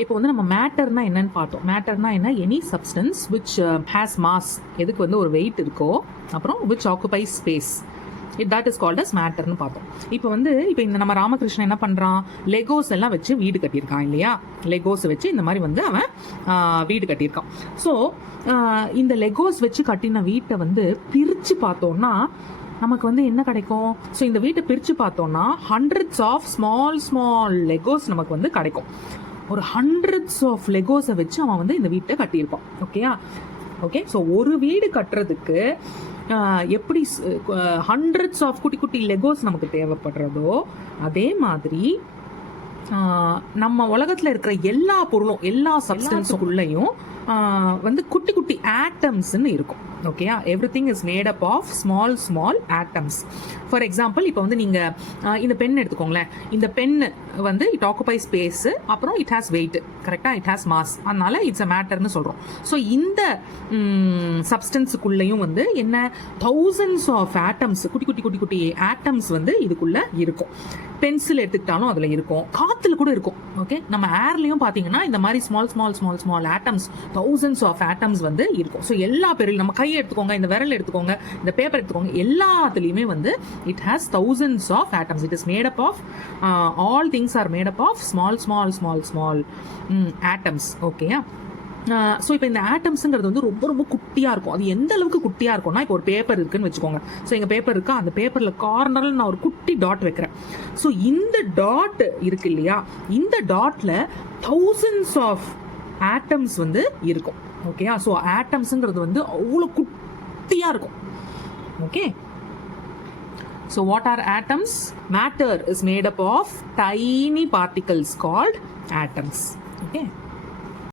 இப்போ வந்து நம்ம மேட்டர்னா என்னன்னு பார்த்தோம். மேட்டர்னா என்ன? Any substance which has mass, எதுக்கு வந்து ஒரு வெயிட் இருக்கோ, அப்புறம் which occupies space, that is called as மேட்டர்னு பார்த்தோம். இப்போ இந்த நம்ம ராமகிருஷ்ணன் என்ன பண்ணுறான், லெகோஸ் எல்லாம் வச்சு வீடு கட்டியிருக்கான் இல்லையா? லெகோஸ் வச்சு இந்த மாதிரி வந்து அவன் வீடு கட்டியிருக்கான். ஸோ இந்த லெகோஸ் வச்சு கட்டின வீட்டை வந்து பிரித்து பார்த்தோம்னா நமக்கு வந்து என்ன கிடைக்கும்? ஸோ இந்த வீட்டை பிரித்து பார்த்தோம்னா ஹண்ட்ரட்ஸ் ஆஃப் ஸ்மால் லெகோஸ் நமக்கு வந்து கிடைக்கும். ஒரு ஹண்ட்ரட்ஸ் ஆஃப் லெகோஸை வச்சு அவன் வந்து இந்த வீட்டை கட்டியிருப்பான். ஓகே. ஸோ ஒரு வீடு கட்டுறதுக்கு எப்படி ஹண்ட்ரட்ஸ் ஆஃப் குட்டி குட்டி லெகோஸ் நமக்கு தேவைப்படுறதோ, அதே மாதிரி நம்ம உலகத்தில் இருக்கிற எல்லா பொருளும், எல்லா சப்ஸ்டன்ஸுக்குள்ளேயும் வந்து குட்டி குட்டி ஆட்டம்ஸ்ன்னு இருக்கும். ஓகேயா? Everything is made up of small atoms. For example, இப்போ வந்து நீங்கள் இந்த பென் எடுத்துக்கோங்களேன். இந்த பென்னு வந்து இட் ஆக்குபை ஸ்பேஸ், அப்புறம் இட் ஹேஸ் வெயிட், கரெக்டாக? இட் ஹேஸ் மாஸ், அதனால இட்ஸ் அ மேட்டர்னு சொல்கிறோம். ஸோ இந்த சப்ஸ்டன்ஸுக்குள்ளேயும் வந்து என்ன, தௌசண்ட்ஸ் ஆஃப் ஆட்டம்ஸ், குட்டி ஆட்டம்ஸ் வந்து இதுக்குள்ளே இருக்கும். பென்சில் எடுத்துக்கிட்டாலும் அதில் இருக்கும், காற்றுல கூட இருக்கும். ஓகே, நம்ம ஏர்லேயும் பார்த்தீங்கன்னா இந்த மாதிரி small atoms, thousands of atoms வந்து இருக்கும். ஸோ எல்லா பேரும், நம்ம கையை எடுத்துக்கோங்க, இந்த விரல் எடுத்துக்கோங்க, இந்த பேப்பர் எடுத்துக்கோங்க, எல்லாத்துலேயுமே வந்து it has thousands of atoms. It is made up of all things are made up of small atoms. Okay. So இப்போ இந்த ஆட்டம்ஸுங்கிறது வந்து ரொம்ப குட்டியாக இருக்கும். அது எந்த அளவுக்கு குட்டியாக இருக்கும்னா, இப்போ ஒரு பேப்பர் இருக்குன்னு வச்சுக்கோங்க. ஸோ எங்கள் பேப்பர் இருக்கா, அந்த பேப்பரில் கார்னரில் நான் ஒரு குட்டி டாட் வைக்கிறேன். ஸோ இந்த டாட் இருக்கு இல்லையா, இந்த டாட்டில் thousands ஆஃப் ஆட்டம்ஸ் வந்து இருக்கும். ஓகேயா? ஸோ ஆட்டம்ஸுங்கிறது வந்து அவ்வளோ குட்டியாக இருக்கும். Okay. So what are atoms? Matter is made up of tiny particles called atoms. Okay.